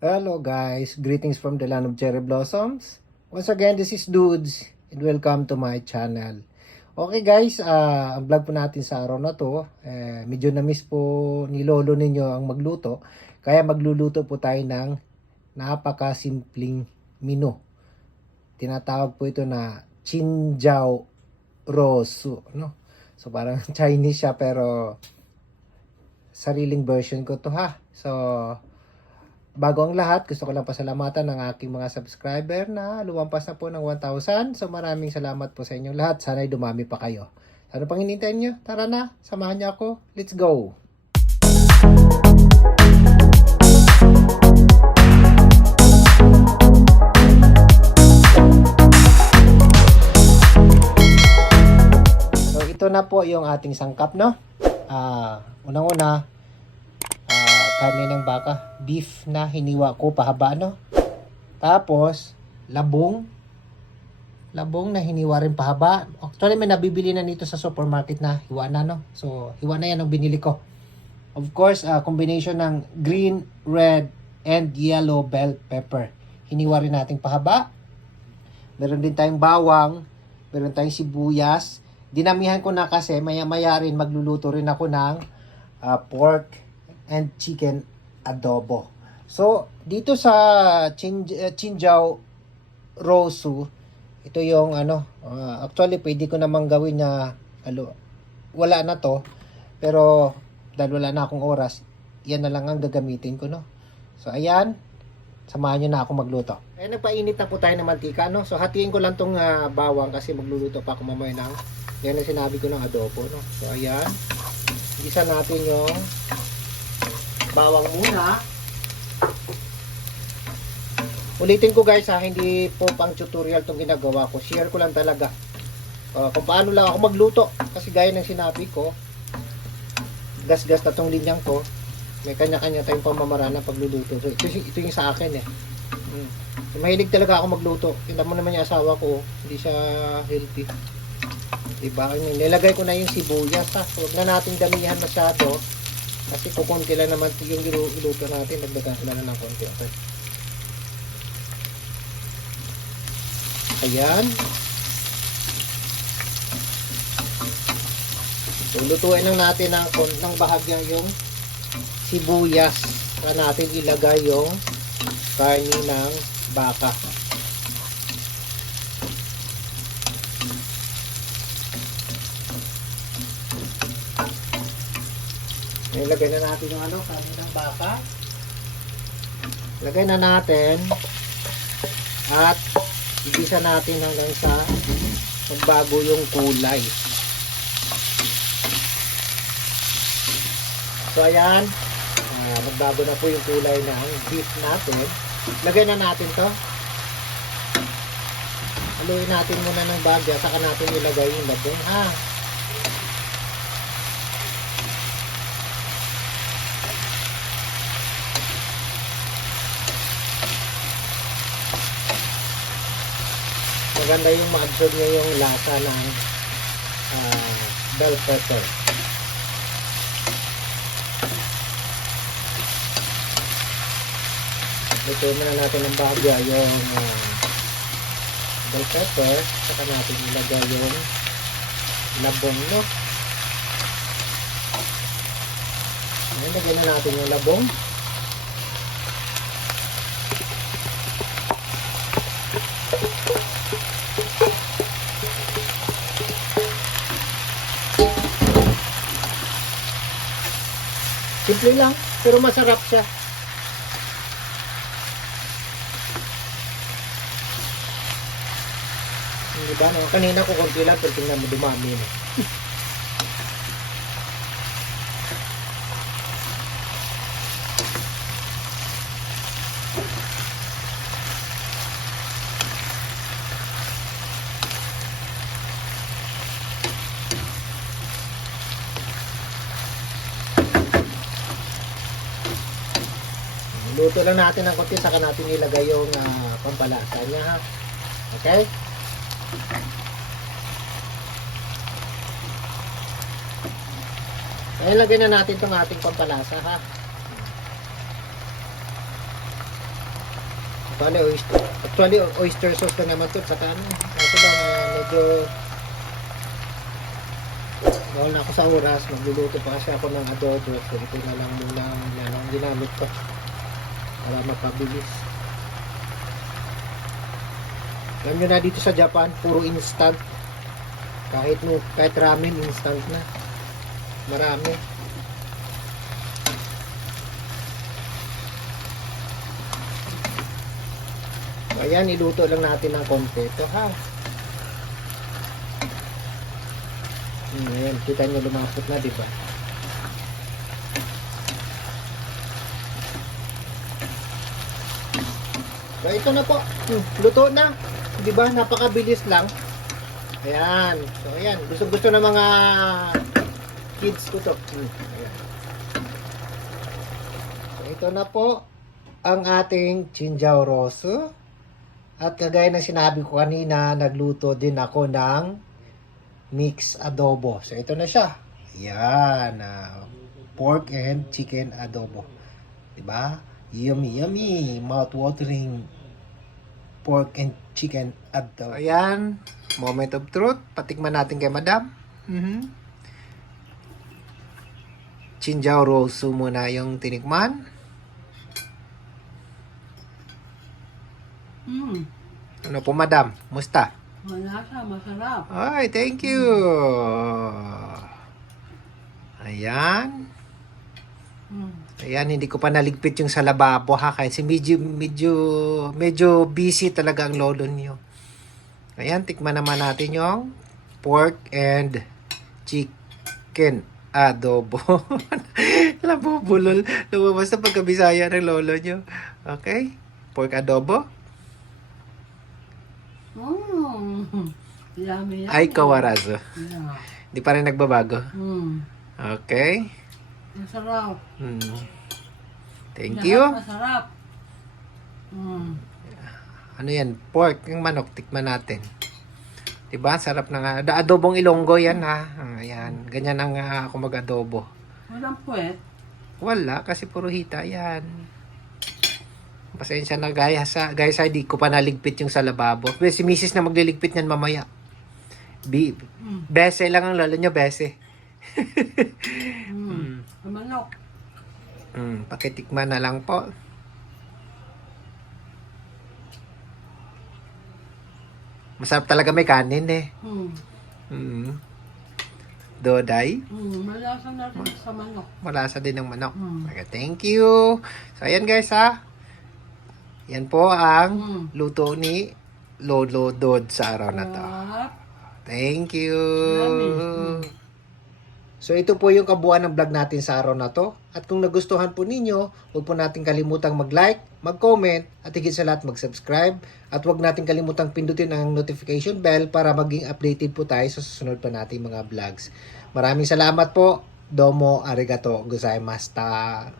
Hello guys, greetings from the land of cherry blossoms. Once again, this is Dudes and welcome to my channel. Okay guys, ang vlog po natin sa araw na to, medyo na-miss po ni lolo ninyo ang magluto. Kaya magluluto po tayo ng napakasimpleng menu. Tinatawag po ito na Chinjiao Rosu, no? So parang Chinese siya pero sariling version ko to ha. So bago ang lahat, gusto ko lang pasalamatan ng aking mga subscriber na lumampas na po ng 1,000. So maraming salamat po sa inyong lahat. Sana'y dumami pa kayo. Ano pang hinintay nyo? Tara na, samahan niyo ako. Let's go! So ito na po yung ating sangkap, no? Unang-una, karne ng baka, beef na hiniwa ko pahaba, no? Tapos labong na hiniwa rin pahaba. Actually may nabibili na nito sa supermarket na hiwa na, no? So hiwa na yan ang binili ko. Of course, combination ng green, red, and yellow bell pepper. Hiniwa rin natin pahaba. Meron din tayong bawang, meron tayong sibuyas. Dinamihan ko na kasi maya-maya rin magluluto rin ako ng pork and chicken adobo. So, dito sa Chinjiao Rosu, ito yung actually pwede ko namang gawin na wala na to, pero dahil wala na akong oras, yan na lang ang gagamitin ko, no? So, ayan, samahan nyo na ako magluto. Ayan, nagpainit na po tayo ng mantika, no? So, hatiin ko lang tong bawang kasi magluluto pa ako mamaya ng, yan ang sinabi ko ng adobo, no? So, ayan, isa natin yung bawang muna. Ulitin ko guys hindi po pang tutorial itong ginagawa ko. Share ko lang talaga kung paano lang ako magluto. Kasi gaya ng sinabi ko, gas-gas na itong linyang ko. May kanya-kanya tayong pamamaraan ng pagluluto. So ito yung sa akin So, mahilig talaga ako magluto. Tingnan mo naman yung asawa ko, hindi siya healthy. Diba? Nilagay ko na yung sibuyas. Huwag na natin damihan masyado. Kasi kukunti lang naman yung iluto natin. Nagdagan ko lang ng konti. Okay. Ayan. So, lutuin lang natin ng bahagya yung sibuyas. Para natin ilagay yung karni ng baka. Ilagay na natin yung karne ng baka. Lagay na natin at igisa natin hanggang sa magbago yung kulay. So ayan, magbago na po yung kulay ng beef natin. Lagay na natin to. Haluin natin muna ng bagya, saka natin ilagay yung labong maganda yung ma-absorb niya yung lasa ng bell pepper. Lutuin na natin ng bahagya yung bell pepper, saka natin ilagay yung labong, no? Ayan, lagyan na natin yung labong. Simple lang, pero masarap siya. Hindi ba? No? Kanina ko konti lang, pero tingnan mo dumami. No? Luto lang natin ng konti, saka natin ilagay yung pampalasa niya, ha. Okay? Ilagay na natin itong ating pampalasa, ha. Actually, oyster sauce na naman to. Saka ano, kaso lang, medyo bawal na ako sa oras. Magluluto pa kasi ako ng adobo. So, ito na lang muna ang ginamit ko para mapabilis. Alam nyo na, dito sa Japan, puro instant. Kahit ramen, instant na. Marami. So, ayan, iluto lang natin ng konti. Ito ha. Ayan, kita nyo lumapot na, diba? So, ito na po. Luto na. Diba? Napakabilis lang. Ayan. So, ayan. Gusto ng mga kids ko to. Ayan. So, ito na po ang ating chinjao rosu. At kagaya ng sinabi ko kanina, nagluto din ako ng mixed adobo. So, ito na siya. Ayan. Pork and chicken adobo. Diba? Yummy, yummy. Mouth-watering pork and chicken adobo. So, ayan. Moment of truth. Patikman natin kay madam. Chinjao rosu muna yung tinikman. Ano po madam? Musta? Malasa, masarap. Ay, thank you. Ayan. Ayan, hindi ko pa naligpit yung sa lababo ha. Kasi medyo busy talaga ang lolo niyo. Ayan, tikman naman natin yung pork and chicken adobo. Labubulol. Lumabas na pagkabisaya ng lolo niyo. Okay? Pork adobo. Yummy, yummy. Ay, kawarazo. Yeah. Di pa rin nagbabago. Okay. Masarap. Thank you. Masarap. Ano yan? Pork, yung manok, tikman natin. Diba? Sarap na nga. Adobong Ilonggo yan ha. Ayan. Ganyan ang ako mag-adobo. Walang puwet. Wala, kasi puro hita yan. Pasensya na guys, di ko pa naligpit yung sa lababo. Pero si Mrs. na magliligpit niyan mamaya. Bese lang ang lolo nyo, bese. Manok. Pakitikman na lang po. Masarap talaga may kanin eh. Doday. Malasa na rin sa manok. Malasa din ng manok. Okay, thank you. So, ayan guys ha. Yan po ang luto ni Lolo Dod sa araw na to. Thank you. So ito po yung kabuuan ng vlog natin sa araw na to. At kung nagustuhan po ninyo, huwag po natin kalimutang mag-like, mag-comment, at higit sa lahat mag-subscribe. At huwag natin kalimutang pindutin ang notification bell para maging updated po tayo sa susunod pa nating mga vlogs. Maraming salamat po. Domo arigato gozaimashita.